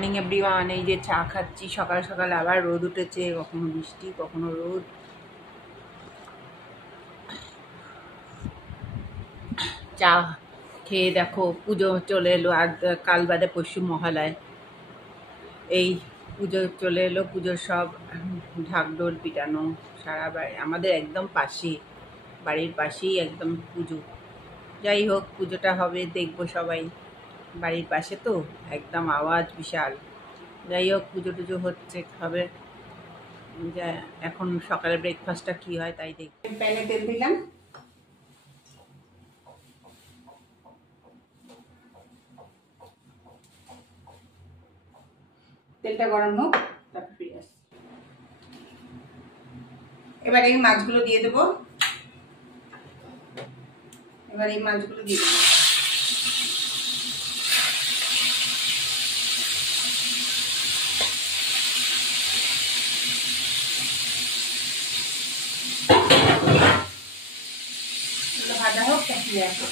Morning everyone, এই যে চা খাচ্ছি সকাল সকাল। আবার রোদ উঠেছে, কখনো বৃষ্টি কখনো রোদ। চা খেয়ে দেখো পুজো চলে এলো, আর কাল বাদে পরশু মহালয়। এই পুজো চলে এলো, পুজোর সব ঢাকঢোল পিটানো সারা বাড়ি। আমাদের একদম পাশে, বাড়ির পাশেই একদম পুজো। যাই হোক, পুজোটা হবে, দেখবো সবাই। বাড়ির পাশে তো একদম আওয়াজ বিশাল। যাই হোক, পুজো টুজো হচ্ছে, হবে। যা, এখন সকালে ব্রেকফাস্টটা কি হয় তাই দেখি। প্যানে তেল দিলাম, তেলটা গরম হোক, তারপর ফিরে আসছি। এবার এই মাছগুলো দিয়ে দেবো। এবার এই মাছগুলো দিয়ে দেবো। ভাজা হোক, ফিরে আসবো।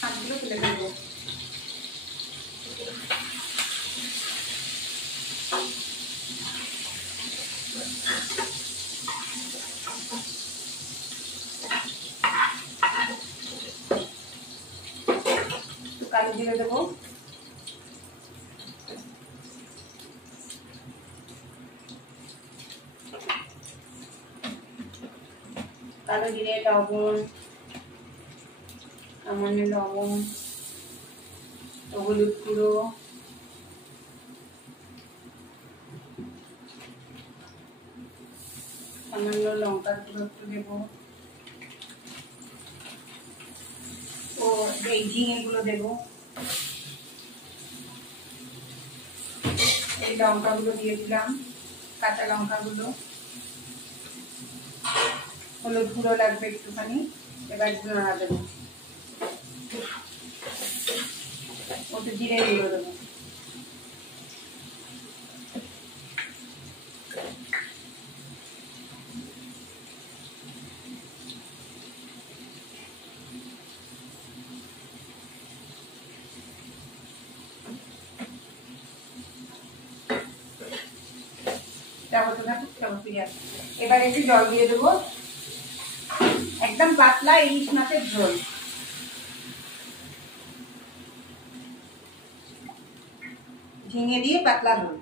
মাছগুলো তুলে দেবো। কালো জিরে দেবো, কালো জিরে, লবণ, সামান্য লবণ, হলুদ গুঁড়ো, সামান্য লঙ্কার গুঁড়ো একটু দেবো, ও এই ঝিঙেগুলো দেবো। এই লঙ্কাগুলো দিয়ে দিলাম, কাঁচা লঙ্কাগুলো। হলুদ গুঁড়ো লাগবে একটুখানি। এবার নাড়া দেবো, ওতে জিরে গুঁড়ো দেবো। এবার একটু জল দিয়ে দেবো, একদম পাতলা ইলিশ মাছের ঝোল। ঝিঙে দিয়ে পাতলা ঝোল।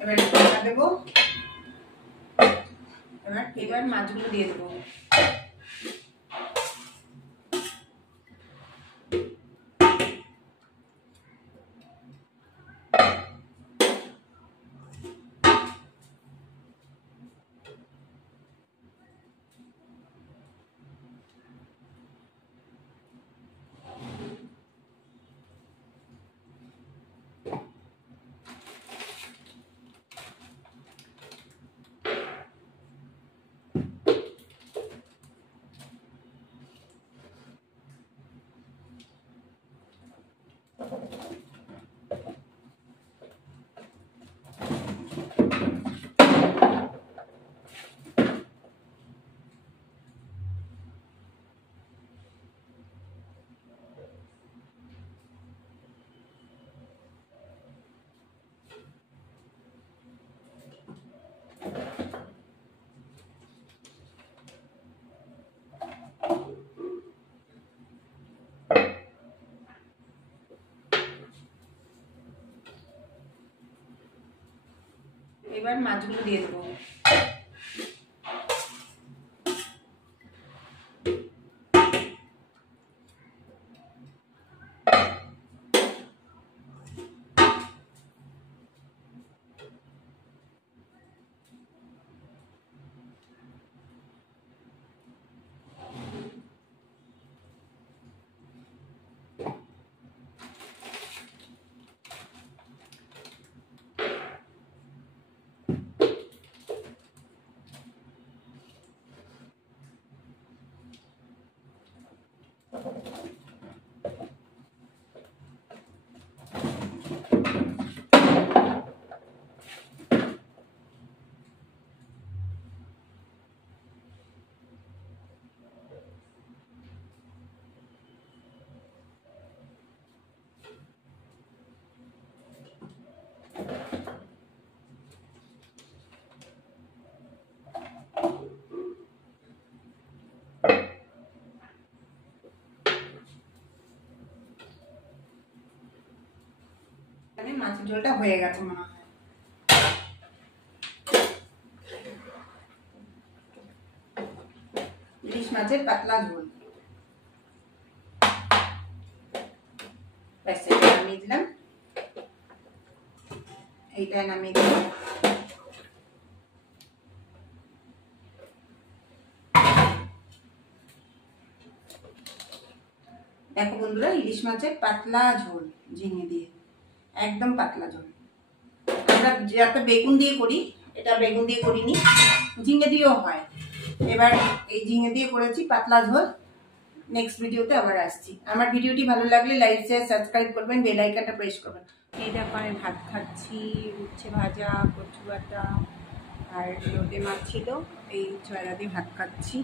এবার ঢাকা দেবো। এবার মাছগুলো দিয়ে দেবো। এবার মাছগুলো দিয়ে দেবো। মাছের ঝোলটা হয়ে গেছে মনে হয়। ইলিশ মাছের পাতলা ঝোল ব্যাস, এটা নামিয়ে দিলাম। এইটাই নামিয়ে দিলাম। দেখো বন্ধুরা, ইলিশ মাছের পাতলা ঝোল ঝিঙে দিয়ে, একদম পাতলা ঝোল। আমরা যাতে বেগুন দিয়ে করি, এটা বেগুন দিয়ে করিনি, ঝিঙে দিয়েও হয়। এবার এই ঝিঙে দিয়ে করেছি পাতলা ঝোল। নেক্সট ভিডিওতে আবার আসছি। আমার ভিডিওটি ভালো লাগলে লাইক শেয়ার সাবস্ক্রাইব করবেন, বেল আইকনটা প্রেস করবেন। এই দেখো আমি ভাত খাচ্ছি, উচ্ছে ভাজা, কচু বাটা আর লোটে মাছ ছিল, এই ছয়রা দিয়ে ভাত খাচ্ছি।